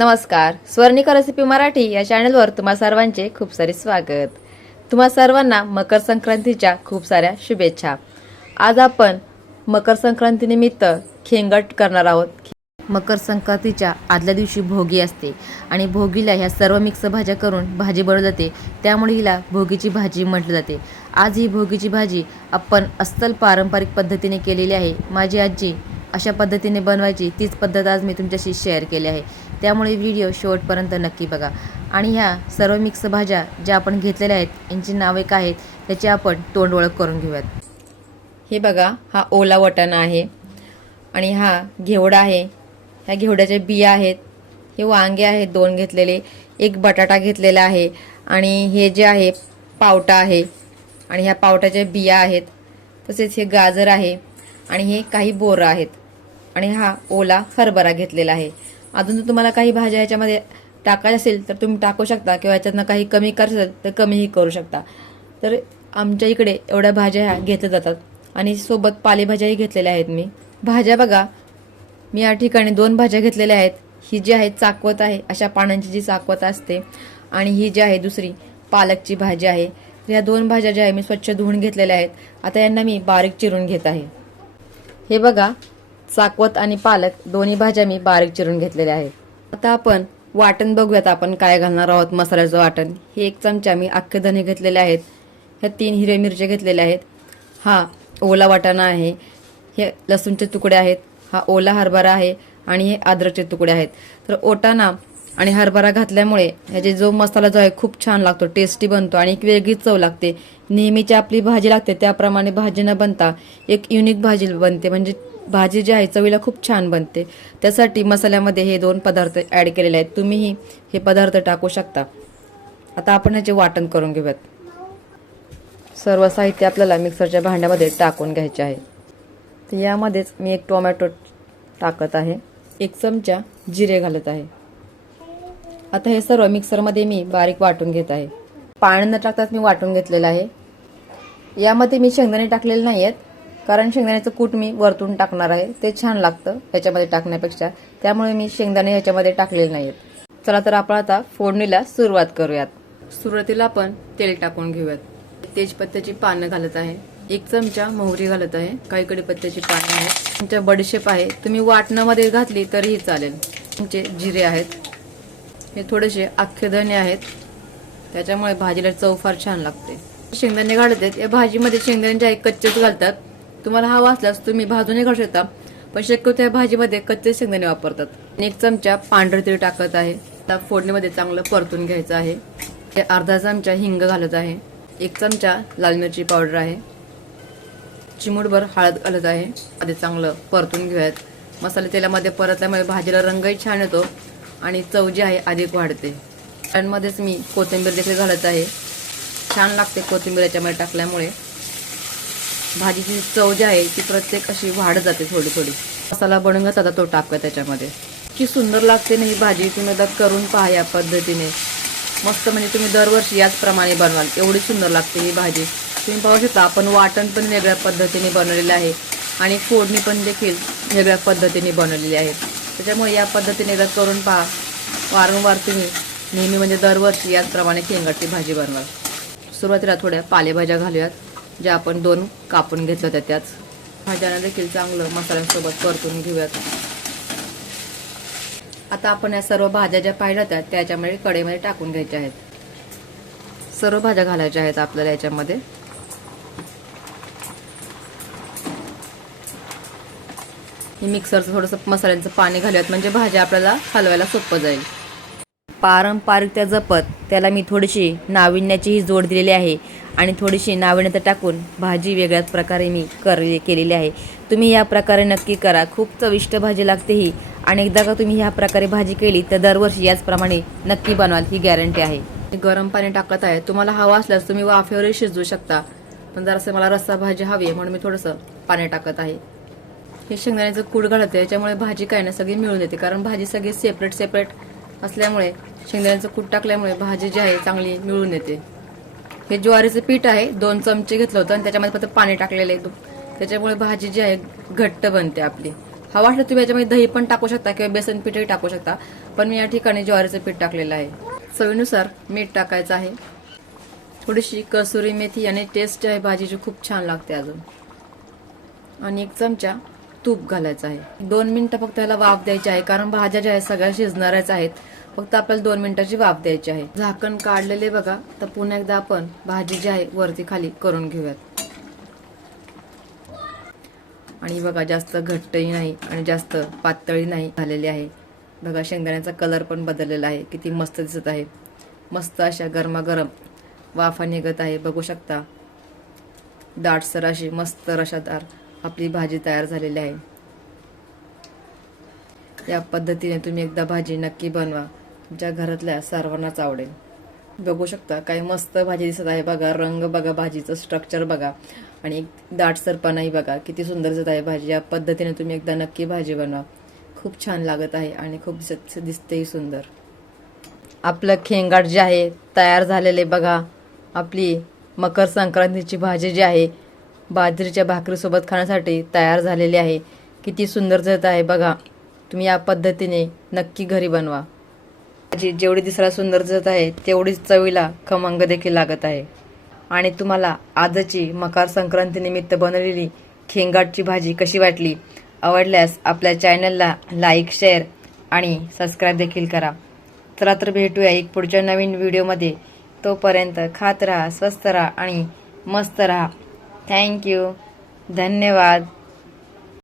नमस्कार. स्वर्णिका रेसिपी मराठी या चॅनलवर तुम्हा सर्वांचे खूप सारे स्वागत. तुम्हा सर्वांना मकर संक्रांतीच्या खूप साऱ्या शुभेच्छा. आज आपण मकर संक्रांतीनिमित्त खेंगट करणार आहोत. मकर संक्रांतीच्या आदल्या दिवशी भोगी असते आणि भोगीला ह्या सर्व मिक्स भाज्या करून भाजी बनवली जाते. त्यामुळे हिला भोगीची भाजी म्हटली जाते. आज ही भोगीची भाजी आपण अस्सल पारंपरिक पद्धतीने केलेली आहे. माझी आजी अशा पद्धतीने बनवायची. तीच पद्धत आज मी तुमच्याशी शेअर केली आहे. त्यामुळे व्हिडिओ शेवटपर्यंत नक्की बघा. आणि ह्या सर्व मिक्स भाज्या ज्या आपण घेतलेल्या आहेत यांची नावे काय आहेत त्याची आपण तोंडओळख करून घेऊयात. हे बघा हा ओला वटाणा आहे. आणि हा घेवडा आहे. ह्या घेवड्याच्या बिया आहेत. हे वांगे आहेत दोन घेतलेले. एक बटाटा घेतलेला आहे. आणि हे जे आहे पावटा आहे. आणि ह्या पावट्याच्या बिया आहेत. तसेच हे गाजर आहे. आणि हे काही बोरं आहेत. आणि हा ओला हरभरा घेतलेला आहे. अजून जर तुम्हाला काही भाज्या याच्यामध्ये टाकायच्या असेल तर तुम्ही टाकू शकता किंवा याच्यातनं काही कमी करसाल असेल तर कमीही करू शकता. तर आमच्या इकडे एवढ्या भाज्या ह्या घेतल्या जातात. आणि सोबत पालेभाज्याही घेतलेल्या आहेत मी. भाज्या बघा मी या ठिकाणी दोन भाज्या घेतलेल्या आहेत. ही जी आहे चाकवत आहे अशा पानांची जी चाकवत असते आणि ही जी आहे दुसरी पालकची भाजी आहे. तर या दोन भाज्या ज्या आहे मी स्वच्छ धुवून घेतलेल्या आहेत. आता यांना मी बारीक चिरून घेत आहे. हे बघा चाकवत आणि पालक दोन्ही भाज्या मी बारीक चिरून घेतलेल्या आहेत. आता आपण वाटण बघूयात आपण काय घालणार आहोत मसाल्याचं वाटण. हे एक चमचा मी अख्खे धने घेतलेले आहेत. ह्या तीन हिरवे मिरच्या घेतलेल्या आहेत. हा ओला वाटाणा आहे. हे लसूणचे तुकडे आहेत. हा ओला हरभरा आहे आणि हे अद्रकचे तुकडे आहेत. तर ओटाणा आणि हरभरा घातल्यामुळे ह्याचे जो मसाला जो आहे खूप छान लागतो टेस्टी बनतो आणि एक वेगळीच चव लागते. नेहमीची आपली भाजी लागते त्याप्रमाणे भाजी न बनता एक युनिक भाजी बनते. म्हणजे भाजी जी आहे चवीला खूप छान बनते. त्यासाठी मसाल्यामध्ये हे दोन पदार्थ ॲड केलेले आहेत. तुम्हीही हे पदार्थ टाकू शकता. आता आपण ह्याचे वाटण करून घेऊयात. सर्व साहित्य आपल्याला मिक्सरच्या भांड्यामध्ये टाकून घ्यायचे आहे. तर यामध्येच मी एक टोमॅटो टाकत आहे. एक चमचा जिरे घालत आहे. आता हे सर्व मिक्सरमध्ये मी बारीक वाटून घेत आहे. पाणी न टाकताच मी वाटून घेतलेलं आहे. यामध्ये मी शेंगदाणे टाकलेले नाही आहेत कारण शेंगदाण्याचं कूट मी वरतून टाकणार आहे. ते छान लागतं याच्यामध्ये टाकण्यापेक्षा. त्यामुळे मी शेंगदाणे ह्याच्यामध्ये टाकलेले नाही आहेत चला तर आपण आता फोडणीला सुरुवात करूयात. सुरुवातीला आपण तेल टाकून घेऊयात. तेजपत्त्याची पानं घालत आहे. एक चमचा मोहरी घालत आहे. काही कडीपत्त्याची पानं आहेत. तुमच्या बडीशेप आहे. तुम्ही वाटणामध्ये घातली तरीही चालेल. तुमचे जिरे आहेत. हे थोडेसे अख्खे धने आहेत. त्याच्यामुळे भाजीला चव फार छान लागते. शेंगदाणे घालत आहेत. या भाजीमध्ये शेंगदाणे जे आहे कच्चेच घालतात. तुम्हाला हवा असल्यास तुम्ही भाजूनही घालू शकता पण शक्यतो या भाजीमध्ये कच्चे शेंगदाणे वापरतात. आणि एक चमचा पांढरे तीळ टाकत आहे. आता फोडणीमध्ये चांगलं परतून घ्यायचं आहे. ते अर्धा चमचा हिंग घालत आहे. एक चमचा लाल मिरची पावडर आहे. चिमूटभर हळद घालत आहे. आधी चांगलं परतून घेऊयात. मसाले तेलामध्ये परतल्यामुळे भाजीला रंगही छान येतो आणि चव जी आहे अधिक वाढते. त्यामध्येच मी कोथिंबीर देखील घालत आहे. छान लागते कोथिंबीर याच्यामध्ये टाकल्यामुळे. भाजीची चव जी आहे ती प्रत्येक अशी वाढत जाते थोडी थोडी. मसाला बनवून आता तो टाकूया त्याच्यामध्ये. की सुंदर लागते ना ही भाजी तुम्ही आता करून पहा या पद्धतीने. मस्त म्हणजे तुम्ही दरवर्षी याचप्रमाणे बनवाल. एवढी सुंदर लागते ही भाजी. तुम्ही पाहू शकता आपण वाटण पण वेगळ्या पद्धतीने बनवलेलं आहे आणि फोडणी पण देखील वेगळ्या पद्धतीने बनवलेली आहे. त्याच्यामुळे या पद्धतीने एकदा करून पहा. वारंवार तुम्ही नेहमी म्हणजे दरवर्षी याचप्रमाणे खेंगटची भाजी बनवाल. सुरुवातीला थोड्या पालेभाज्या घालूयात. ज्या आपण दोन कापून घेतलं होत्या त्याच. भाज्यांना देखील चांगलं मसाल्यांसोबत परतून घेऊयात. आता आपण या सर्व भाज्या ज्या पाहिल्या होत्या त्याच्यामध्ये कढईमध्ये टाकून घ्यायच्या आहेत. सर्व भाज्या घालायच्या आहेत आपल्याला याच्यामध्ये. मिक्सरचं थोडंसं मसाल्यांचं पाणी घालूयात म्हणजे भाज्या आपल्याला हलवायला सोपं जाईल. पारंपरिकता जपत त्याला मी थोडीशी नाविन्याचीही जोड दिलेली आहे. आणि थोडीशी नाविन्यता टाकून भाजी वेगळ्याच प्रकारे मी कर केलेली आहे. तुम्ही या प्रकारे नक्की करा. खूप चविष्ट भाजी लागते ही. आणि एकदा का तुम्ही ह्या प्रकारे भाजी केली तर दरवर्षी याचप्रमाणे नक्की बनवाल ही गॅरंटी आहे. गरम पाणी टाकत आहे. तुम्हाला हवा असल्यास तुम्ही वाफेवरही शिजवू शकता. पण जरासं मला रस्सा भाजी हवी आहे म्हणून मी थोडंसं पाणी टाकत आहे. हे शेंगदाण्याचं कूड घालत आहे याच्यामुळे भाजी काय ना सगळी मिळून येते कारण भाजी सगळी सेपरेट सेपरेट असल्यामुळे शेंगदाण्याचं कूट टाकल्यामुळे भाजी जी आहे चांगली मिळून येते. हे ज्वारीचं पीठ आहे दोन चमचे घेतलं होतं आणि त्याच्यामध्ये फक्त पाणी टाकलेलं आहे. त्याच्यामुळे भाजी जी आहे घट्ट बनते आपली. हवा वाटलं तुम्ही याच्यामध्ये दही पण टाकू शकता किंवा बेसन पीठही टाकू शकता पण मी या ठिकाणी ज्वारीचं पीठ टाकलेलं आहे. चवीनुसार मीठ टाकायचं आहे. थोडीशी कसुरी मेथी आणि टेस्ट आहे भाजीची खूप छान लागते अजून. आणि एक चमचा तूप घालायचं आहे. दोन मिनटं फक्त याला वाफ द्यायची आहे कारण भाज्या ज्या आहेत सगळ्या शिजणाऱ्याच आहेत. फक्त आपल्याला दोन मिनिटाची वाफ द्यायची आहे. झाकण काढलेले बघा. तर पुन्हा एकदा आपण भाजी जी आहे वरती खाली करून घेऊयात. आणि बघा जास्त घट्टही नाही आणि जास्त पातळी नाही झालेली आहे. बघा शेंगदाण्याचा कलर पण बदललेला आहे. किती मस्त दिसत आहे. मस्त अशा गरमागरम वाफा निघत आहे. बघू शकता. दाटसर अशी मस्त रशादार आपली भाजी तयार झालेली आहे. या पद्धतीने तुम्ही एकदा भाजी नक्की बनवा. तुमच्या घरातल्या सर्वांनाच आवडेल. बघू शकता काही मस्त भाजी दिसत आहे बघा रंग बघा भाजीचं स्ट्रक्चर बघा. आणि एक दाटसरपणाही बघा किती सुंदर दिसत आहे भाजी. या पद्धतीने तुम्ही एकदा नक्की भाजी बनवा. खूप छान लागत आहे आणि खूप दिसत दिसतेही सुंदर. आपलं खेंगाट जे आहे तयार झालेले बघा. आपली मकर संक्रांतीची भाजी जी आहे बाजरीच्या भाकरीसोबत खाण्यासाठी तयार झालेली आहे. किती सुंदर दिसत आहे बघा. तुम्ही या पद्धतीने नक्की घरी बनवा. जी जेवढी दिसायला सुंदर दिसत आहे तेवढीच चवीला खमंग देखील लागत आहे. आणि तुम्हाला आजची मकर संक्रांतीनिमित्त बनवलेली खेंगाटची भाजी कशी वाटली आवडल्यास आपल्या चॅनलला लाईक शेअर आणि सबस्क्राईब देखील करा. चला तर भेटूया एक पुढच्या नवीन व्हिडिओमध्ये. तोपर्यंत खात राहा स्वस्त राहा आणि मस्त राहा. थँक्यू धन्यवाद.